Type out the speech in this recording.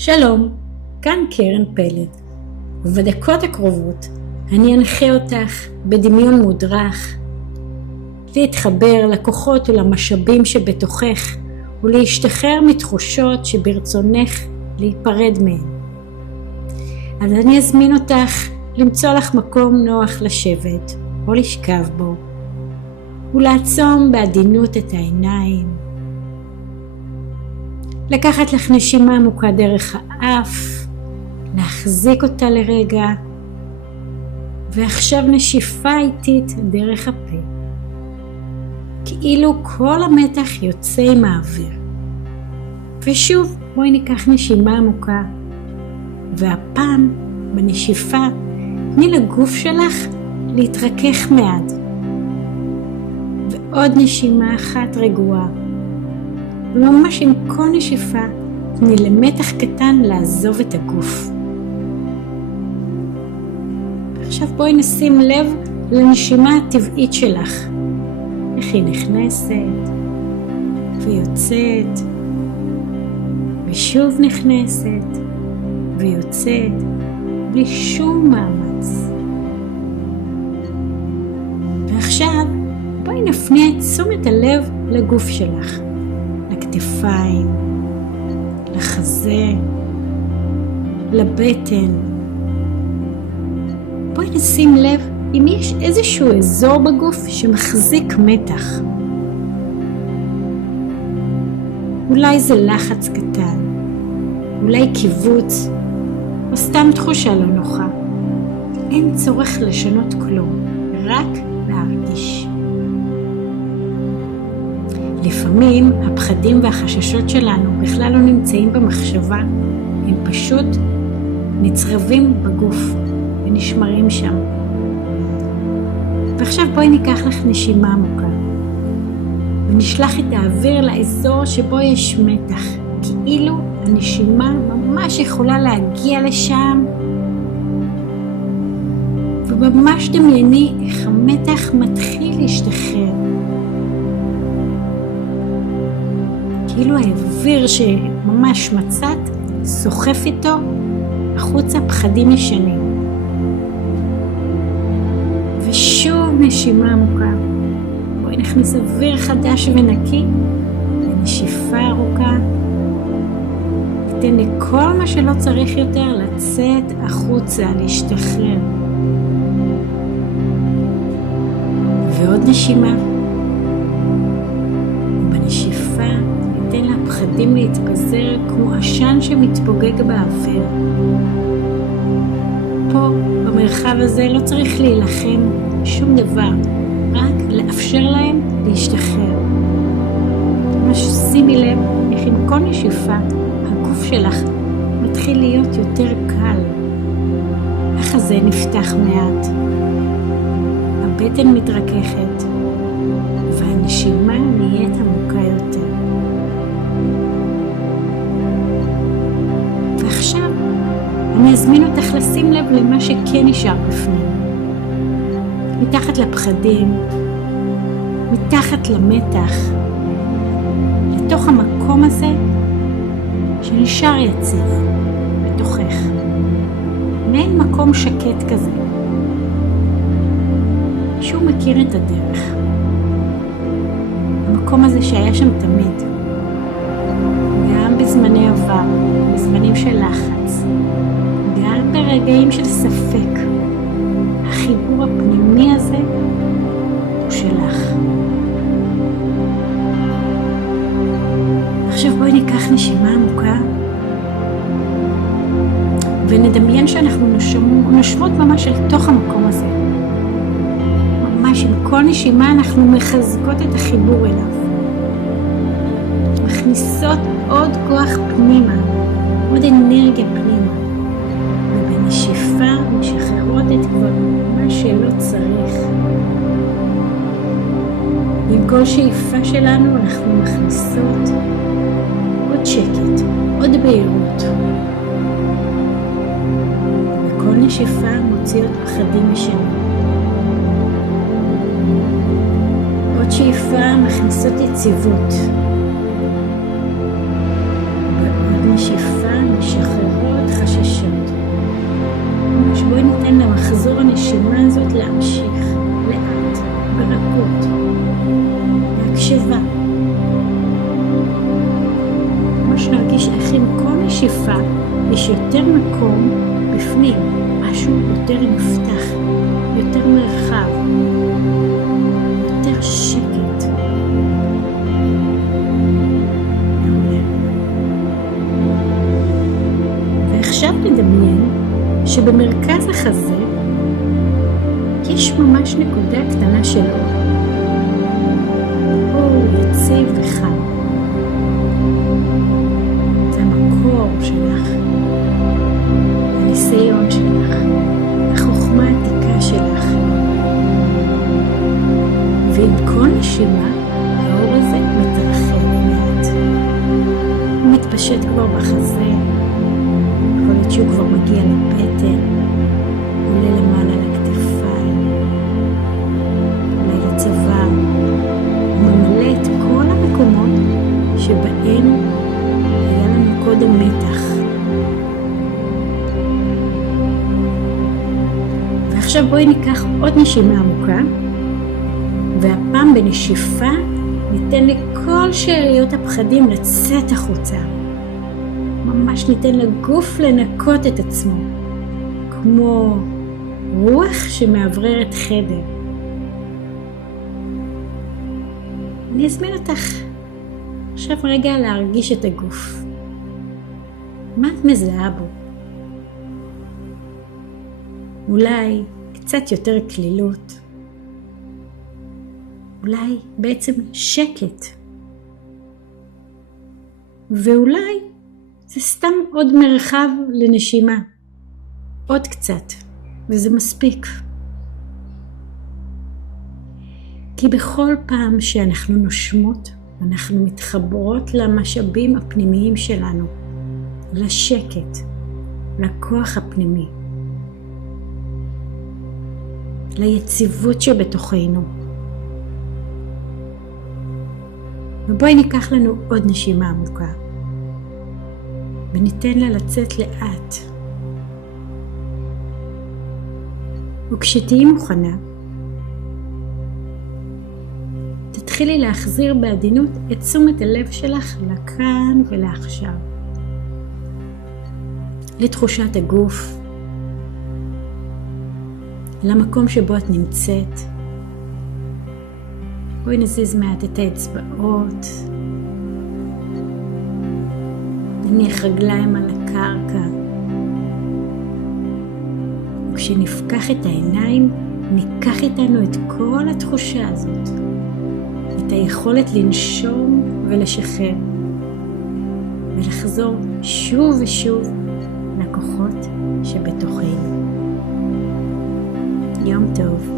שלום, כאן קרן פלד, ובדקות הקרובות אני אנחה אותך בדמיון מודרך להתחבר לכוחות ולמשאבים שבתוכך ולהשתחרר מתחושות שברצונך להיפרד מהן. אז אני אזמין אותך למצוא לך מקום נוח לשבת או לשכב בו ולעצום בעדינות את העיניים. לקחת לך נשימה עמוקה דרך האף, להחזיק אותה לרגע, ועכשיו נשיפה איטית דרך הפה. כאילו כל המתח יוצא עם האוויר. ושוב בואי ניקח נשימה עמוקה, והפעם בנשיפה תני לגוף שלך להתרכך מעט. ועוד נשימה אחת רגועה. וממש עם כל נשיפה תני למתח קטן לעזוב את הגוף. עכשיו בואי נשים לב לנשימה הטבעית שלך. איך היא נכנסת ויוצאת ושוב נכנסת ויוצאת בלי שום מאמץ. ועכשיו בואי נפנה את תשומת הלב לגוף שלך. לכתפיים, לחזה, לבטן. בואי נשים לב אם יש איזשהו אזור בגוף שמחזיק מתח. אולי זה לחץ קטן, אולי קיבוץ, או סתם תחושה לא נוחה. אין צורך לשנות כלום, רק להרגיש. לפעמים הפחדים והחששות שלנו בכלל לא נמצאים במחשבה, הם פשוט נצרבים בגוף ונשמרים שם. ועכשיו בואי ניקח לך נשימה עמוקה ונשלח את האוויר לאזור שבו יש מתח, כאילו הנשימה ממש יכולה להגיע לשם, וממש דמייני איך המתח מתחיל להשתחרר. כאילו האוויר שממש מצאת סוחף איתו החוצה פחדים ישנים. ושוב נשימה עמוקה. בואי נכניס אוויר חדש ונקי ונשיפה ארוכה. ניתן לכל מה שלא צריך יותר לצאת החוצה, להשתחרר. ועוד נשימה. בנשיפה ניתן לפחדים להתפזר כמו עשן שמתפוגג באוויר. פה במרחב הזה לא צריך להילחם שום דבר, רק לאפשר להם להשתחרר. ממש שימי לב איך עם כל נשיפה הגוף שלך מתחיל להיות יותר קל. החזה נפתח מעט, הבטן מתרככת והנשימה נהיית עמוקה יותר. ועכשיו אני אזמין אותך לשים לב למה שכן נשאר בפנים. מתחת לפחדים, מתחת למתח, לתוך המקום הזה שנשאר יציב בתוכך. מעין מקום שקט כזה. שהוא מכיר את הדרך. המקום הזה שהיה שם תמיד. גם בזמני עבר, בזמנים של לחץ, גם ברגעים של ספק. החיבור הפנימי הזה הוא שלך. עכשיו בואי ניקח נשימה עמוקה ונדמיין שאנחנו נושמות ממש אל תוך המקום הזה. ממש עם כל נשימה אנחנו מחזקות את החיבור אליו. מכניסות עוד כוח פנימה, עוד אנרגיה פנימה. ובנשיפה משחררות את כבר מה שלא צריך. עם כל שאיפה שלנו אנחנו מכניסות עוד שקט, עוד בהירות. וכל נשיפה מוציאות פחדים ישנים. עוד שאיפה מכניסות יציבות. ועוד נשיפה משחררת ולחזור הנשימה הזאת להמשיך לאט, ברכות, בהקשבה. ממש נרגיש איך עם כל נשיפה יש יותר מקום בפנים, משהו יותר נפתח, יותר מרחב, יותר שקט. ועכשיו נדמיין שבמרכז החזה יש ממש נקודה קטנה של אור. אור יציב וחם. זה המקור שלך, הניסיון שלך, החוכמה העתיקה שלך. ועם כל נשימה האור הזה מתרחב מעט. הוא מתפשט כבר בחזה, יכול להיות שהוא כבר מגיע לבטן, עולה למעלה לכתפיים, עולה לצוואר, הוא ממלא את כל המקומות שבהם היה לנו קודם מתח. ועכשיו בואי ניקח עוד נשימה עמוקה, והפעם בנשיפה ניתן לכל שאריות הפחדים לצאת החוצה. ממש ניתן לגוף לנקות את עצמו, כמו רוח שמעבררת חדר. אני אזמין אותך עכשיו רגע להרגיש את הגוף. מה את מזהה בו? אולי קצת יותר כלילות. אולי בעצם שקט. ואולי זה סתם עוד מרחב לנשימה. עוד קצת, וזה מספיק. כי בכל פעם שאנחנו נושמות, אנחנו מתחברות למשאבים הפנימיים שלנו, לשקט, לכוח הפנימי, ליציבות שבתוכנו. ובואי ניקח לנו עוד נשימה עמוקה, וניתן לה לצאת לאט. וכשתהי מוכנה, תתחילי להחזיר בעדינות את תשומת הלב שלך לכאן ולעכשיו. לתחושת הגוף, למקום שבו את נמצאת. בואי נזיז מעט את האצבעות, נניח רגליים על הקרקע. וכשנפקח את העיניים, ניקח איתנו את כל התחושה הזאת, את היכולת לנשום ולשחרר, ולחזור שוב ושוב לכוחות שבתוכנו. יום טוב.